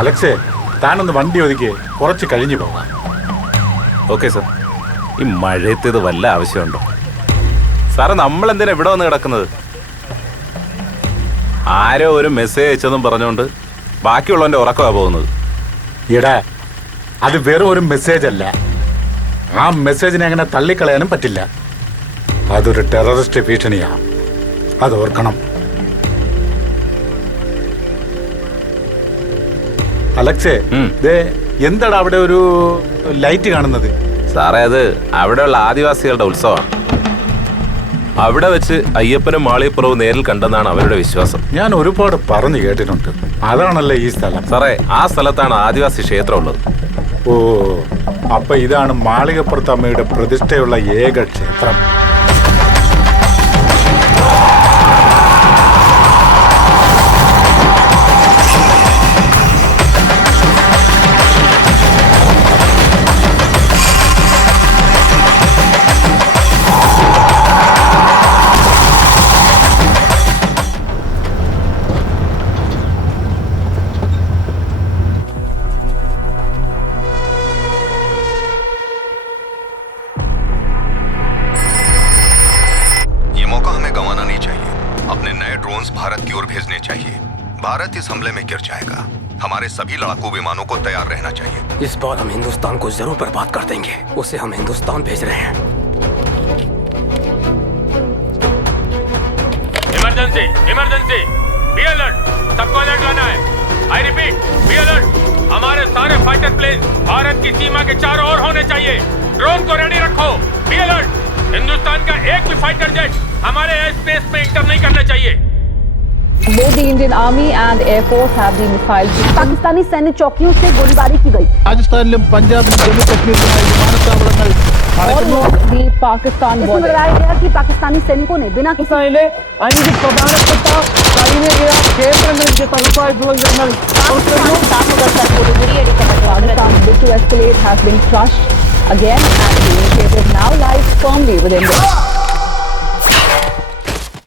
അലക്സേ, താനൊന്ന് വണ്ടി ഒതുക്കി കുറച്ച് കഴിഞ്ഞു പോകാം. Okay sir. ഈ മഴയത്ത് ഇത് വല്ല ആവശ്യമുണ്ടോ സാറ്? നമ്മളെന്തിനാ ഇവിടെ വന്ന് കിടക്കുന്നത്? ആരോ ഒരു മെസ്സേജ് അയച്ചെന്നും പറഞ്ഞുകൊണ്ട് ബാക്കിയുള്ളവൻ്റെ ഉറക്കമാണ് പോകുന്നത്. ഇടാ, അത് വെറും ഒരു മെസ്സേജ് അല്ല. ആ മെസ്സേജിനെ അങ്ങനെ തള്ളിക്കളയാനും പറ്റില്ല. അതൊരു ടെററിസ്റ്റ് ഭീഷണിയാണ്, അത് ഓർക്കണം. അലക്സേ, എന്താണ് അവിടെ ഒരു ലൈറ്റ് കാണുന്നത്? സാറേ, അത് അവിടെയുള്ള ആദിവാസികളുടെ ഉത്സവമാണ്. അവിടെ വെച്ച് അയ്യപ്പനും മാളികപ്പുറവും നേരിൽ കണ്ടെന്നാണ് അവരുടെ വിശ്വാസം. ഞാൻ ഒരുപാട് പറഞ്ഞു കേട്ടിട്ടുണ്ട്. അതാണല്ലേ ഈ സ്ഥലം? സാറേ, ആ സ്ഥലത്താണ് ആദിവാസി ക്ഷേത്രം ഉള്ളത്. ഓ, അപ്പൊ ഇതാണ് മാളികപ്പുറത്ത് അമ്മയുടെ പ്രതിഷ്ഠയുള്ള ഏക ക്ഷേത്രം. भारत की ओर भेजने चाहिए। भारत इस हमले में गिर जाएगा। हमारे सभी लड़ाकू विमानों को तैयार रहना चाहिए। इस बार हम हिंदुस्तान को जरूर बर्बाद कर देंगे। उसे हम हिंदुस्तान भेज रहे हैं। इमरजेंसी, इमरजेंसी, बी अलर्ट, सबको अलर्ट रहना है। I repeat, be alert. हमारे सारे फाइटर प्लेन भारत की सीमा के चारों ओर होने चाहिए। ड्रोन को रेडी रखो। Be alert. हिंदुस्तान का एक भी फाइटर जेट हमारे एयर स्पेस में इंटर नहीं करना चाहिए। Both the Indian Army and Air Force have been missiles. Pakistani सैन्य चौकियों से गोलीबारी की गई. राजस्थानिലും പഞ്ചാബിലും ജമ്മു കശ്മീരിലുമായി വിമാനത്താവളങ്ങൾ the Pakistan border. इसमें बताया गया कि पाकिस्तानी सैनिकों ने बिना किसी 5 പ്രധാനപ്പെട്ട സൈനിക കേന്ദ്രങ്ങൾക്ക് തലപ്പായിട്ടുള്ള ജനങ്ങൾ Pakistan bid to escalate has been crushed again, and the initiative now lies firmly within India.